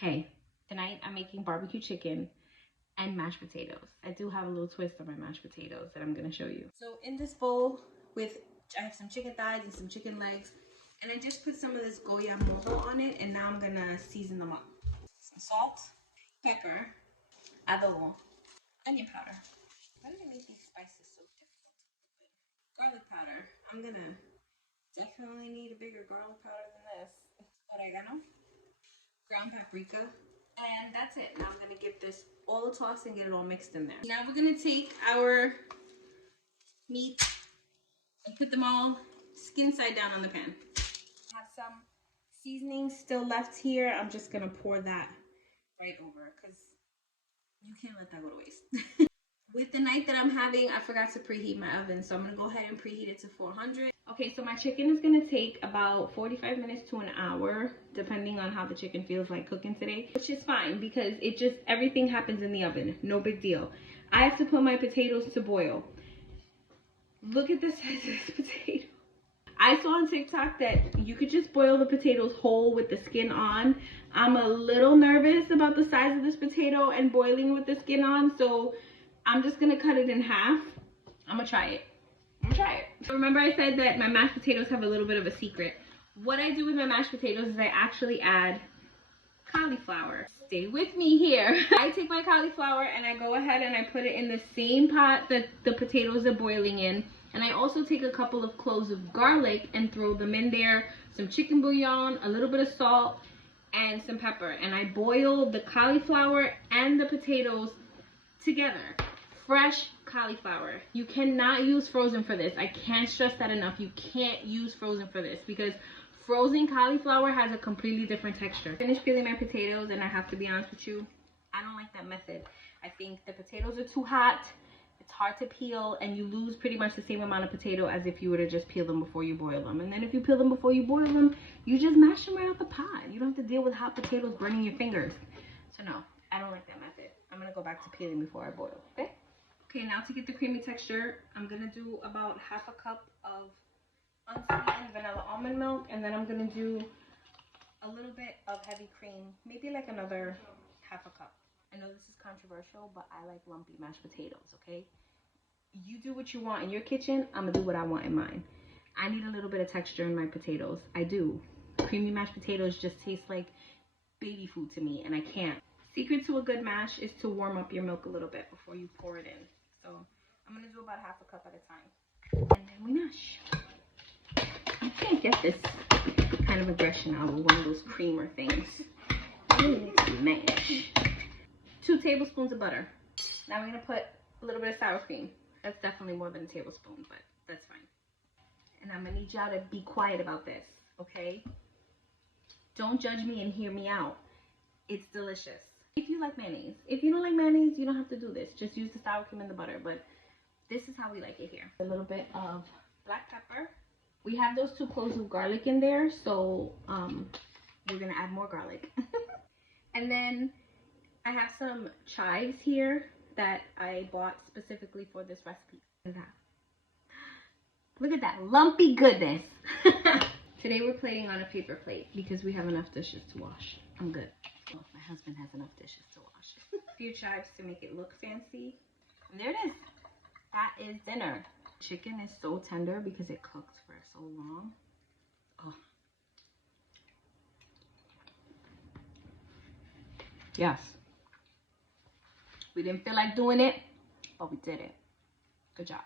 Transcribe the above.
Hey, tonight I'm making barbecue chicken and mashed potatoes. I do have a little twist on my mashed potatoes that I'm gonna show you. So in this bowl I have some chicken thighs and some chicken legs, and I just put some of this Goya mojo on it, and now I'm gonna season them up. Some salt, pepper, adobo, onion powder. Why do they make these spices so difficult? Garlic powder. I'm gonna definitely need a bigger garlic powder than this. Oregano, ground paprika, and that's it. Now I'm gonna give this all a toss and get it all mixed in there. Now we're gonna take our meat and put them all skin side down on the pan. I have some seasoning still left here. I'm just gonna pour that right over because you can't let that go to waste. With the night that I'm having, I forgot to preheat my oven, so I'm gonna go ahead and preheat it to 400. Okay, so my chicken is gonna take about 45 minutes to an hour, depending on how the chicken feels like cooking today, which is fine because everything happens in the oven, no big deal. I have to put my potatoes to boil. Look at the size of this potato. I saw on TikTok that you could just boil the potatoes whole with the skin on. I'm a little nervous about the size of this potato and boiling with the skin on, so I'm just gonna cut it in half. I'm gonna try it. So remember I said that my mashed potatoes have a little bit of a secret. What I do with my mashed potatoes is I actually add cauliflower. Stay with me here. I take my cauliflower and I go ahead and I put it in the same pot that the potatoes are boiling in. And I also take a couple of cloves of garlic and throw them in there, some chicken bouillon, a little bit of salt, and some pepper. And I boil the cauliflower and the potatoes together. Fresh cauliflower. You cannot use frozen for this. I can't stress that enough. You can't use frozen for this because frozen cauliflower has a completely different texture. Finished peeling my potatoes, and I have to be honest with you, I don't like that method. I think the potatoes are too hot. It's hard to peel, and you lose pretty much the same amount of potato as if you were to just peel them before you boil them. And then if you peel them before you boil them, you just mash them right out the pot. You don't have to deal with hot potatoes burning your fingers. So no, I don't like that method. I'm gonna go back to peeling before I boil, okay? Okay, now to get the creamy texture, I'm gonna do about half a cup of unsweetened vanilla almond milk, and then I'm gonna do a little bit of heavy cream, maybe like another half a cup. I know this is controversial, but I like lumpy mashed potatoes, okay? You do what you want in your kitchen, I'm gonna do what I want in mine. I need a little bit of texture in my potatoes. I do. Creamy mashed potatoes just taste like baby food to me, and I can't. Secret to a good mash is to warm up your milk a little bit before you pour it in. So I'm gonna do about half a cup at a time. And then we mash. You can't get this kind of aggression out with one of those creamer things. You need to mash. 2 tablespoons of butter. Now we're gonna put a little bit of sour cream. That's definitely more than a tablespoon, but that's fine. And I'm gonna need y'all to be quiet about this, okay? Don't judge me and hear me out. It's delicious. If you like mayonnaise. If you don't like mayonnaise, you don't have to do this. Just use the sour cream and the butter, but this is how we like it here. A little bit of black pepper. We have those 2 cloves of garlic in there, so we're gonna add more garlic. And then I have some chives here that I bought specifically for this recipe. Look at that. Look at that lumpy goodness. Today we're plating on a paper plate because we have enough dishes to wash. I'm good. Oh, my husband has enough dishes to wash. A few chives to make it look fancy. And there it is. That is dinner. Chicken is so tender because it cooked for so long. Oh. Yes. We didn't feel like doing it, but we did it. Good job.